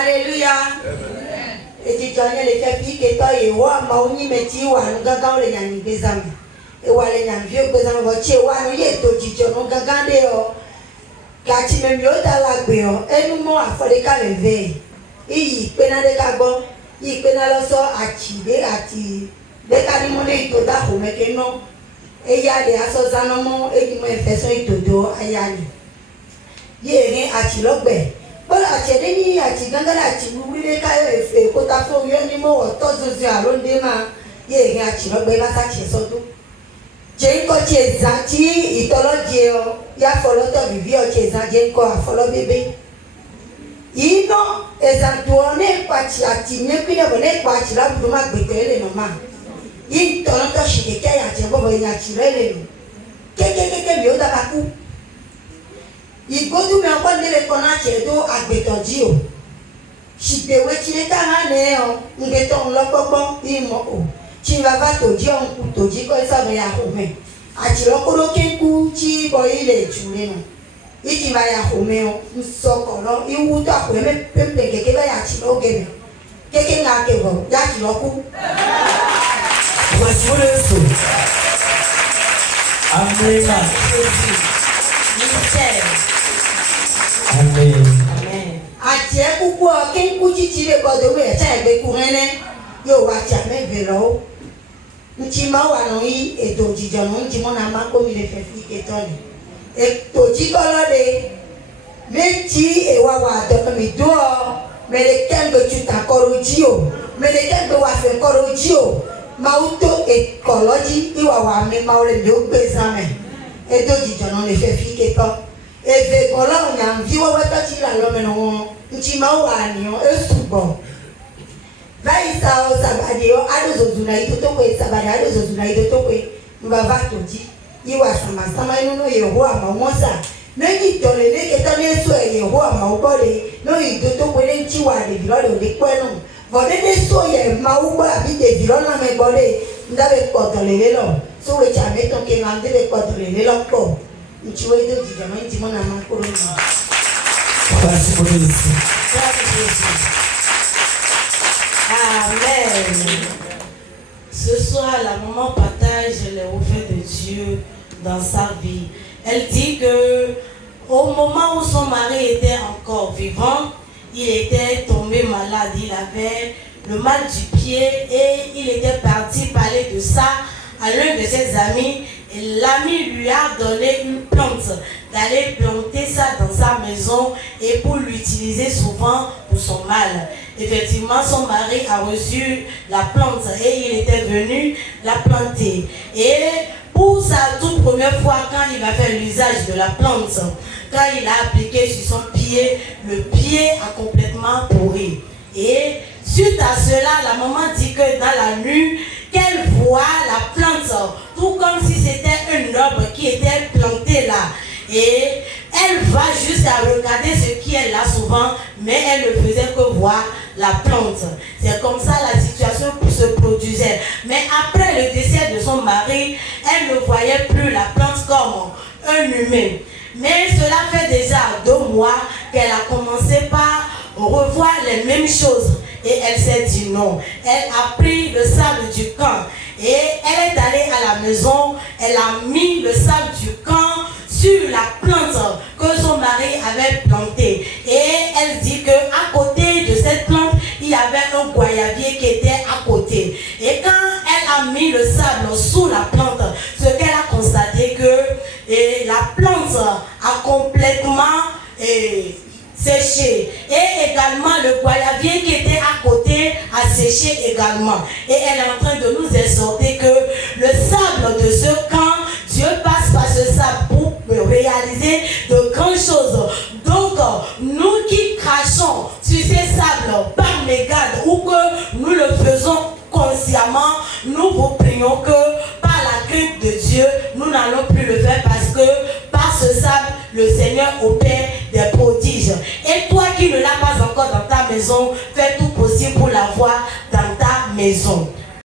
Alléluia. Et tu connais les filles qui sont et wa mauni meti wa ngaga ole nyani bezami. Et wa le nyani vieux bezami wa che wa no ye to jijo no ngaga de o. Kati me mi o da la gbe o. Enu mo afore ka le ve. Iyi pe na de ka gbo. Yi pe na lo so achibe ati de ka ni mo le to da ho me ke no. E ya le aso zano mo e di mo efeso itodo ayani. Ye rin ati logbe. But actually, ni ati gangara ati wile ka efe kota fo yo ni mo tozo zi aronde ma ye rin ati lo gbe ba sa ti so do. Je nko ti ezan ti itoloje o ya folo to vivi o ti ezan je nko afolo bebe. Ino ezan to ne pati ati ne kile bo ne pati la bu ma gbe tele no ma. Yin to no to shike ke ya je bo bo yin ati rele no. Ke mi o da ba ku. Igodu me akwa ndele kona chedo agbetoji o. Shipewe chileta hane o ngeto nlopogbo imo o. Chivava toji onku toji ko isabe ya home. Achirokoro kenku chi boile jure no. Iji ba ya home o nsokoro iwu to akweme pempe keke ba ya chiro geme. Keke nga kebo ya chiroku. Wasimuleso. Amen. Amen. Amen. Atie kuku kenku chichire godo we cha egbe kurene yo wa cha me velo. Nchima wa no yi eto jijo no njimo na mako mi le fefi ketoni. Eto jigolo de mechi ewa wa do mi do me le kembe chuta korojio. Me le kembe wa fe korojio. Mauto ecology iwa wa me maule le obezame. Eto jijo no le fefi ketoni. Eve kola nya viwo weta ti la lo me no nchima wa ni o esubo vai sa o sabade o adozo zuna ito to kwe sabade adozo zuna ito to kwe mbava toji iwa sama sama inu no Yehowa ma wonsa meji tole le ke to ne so Yehowa ma ubole no ito to kwe le nchi wa de bilo de kwenu vode de so ye ma uba bi de bilo na me bole ndabe ko tole le lo so we cha me to ke ngande be ko tole le lo ko. Amen. Ce soir, la maman partage les hauts-faits de Dieu dans sa vie. Elle dit que au moment où son mari était encore vivant, il était tombé malade. Il avait le mal du pied et il était parti parler de ça à l'un de ses amis. Et l'ami lui a donné une plante, d'aller planter ça dans sa maison et pour l'utiliser souvent pour son mal. Effectivement, son mari a reçu la plante et il était venu la planter. Et pour sa toute première fois, quand il va faire l'usage de la plante, quand il a appliqué sur son pied, le pied a complètement pourri. Et suite à cela, la maman dit que dans la nuit, qu'elle voit la plante, tout comme si c'était un arbre qui était planté là. Et elle va jusqu'à regarder ce qui est là souvent, mais elle ne faisait que voir la plante. C'est comme ça la situation se produisait. Mais après le décès de son mari, elle ne voyait plus la plante comme un humain. Mais cela fait déjà 2 mois qu'elle a commencé par revoir les mêmes choses. Et elle s'est dit non. Elle a pris le sable du camp. Et elle est allée à la maison. Elle a mis le sable du camp sur la plante que son mari avait plantée. Et elle dit qu'à côté de cette plante, il y avait un goyavier qui était à côté. Et quand elle a mis le sable sous la plante, ce qu'elle a constaté que la plante a complètement séché. Et également le goyavier qui était à côté a séché également. Et elle est en train de nous exhorter que le sable de ce camp, Dieu passe par ce sable pour réaliser de grandes choses. Donc, nous qui crachons sur ces sables par mégarde ou que nous le faisons consciemment, nous vous prions que par la crainte de Dieu, nous n'allons plus le faire parce que par ce sable, le Seigneur opère des prodiges. Et toi qui ne l'as pas encore dans ta maison, fais tout possible pour l'avoir dans ta maison.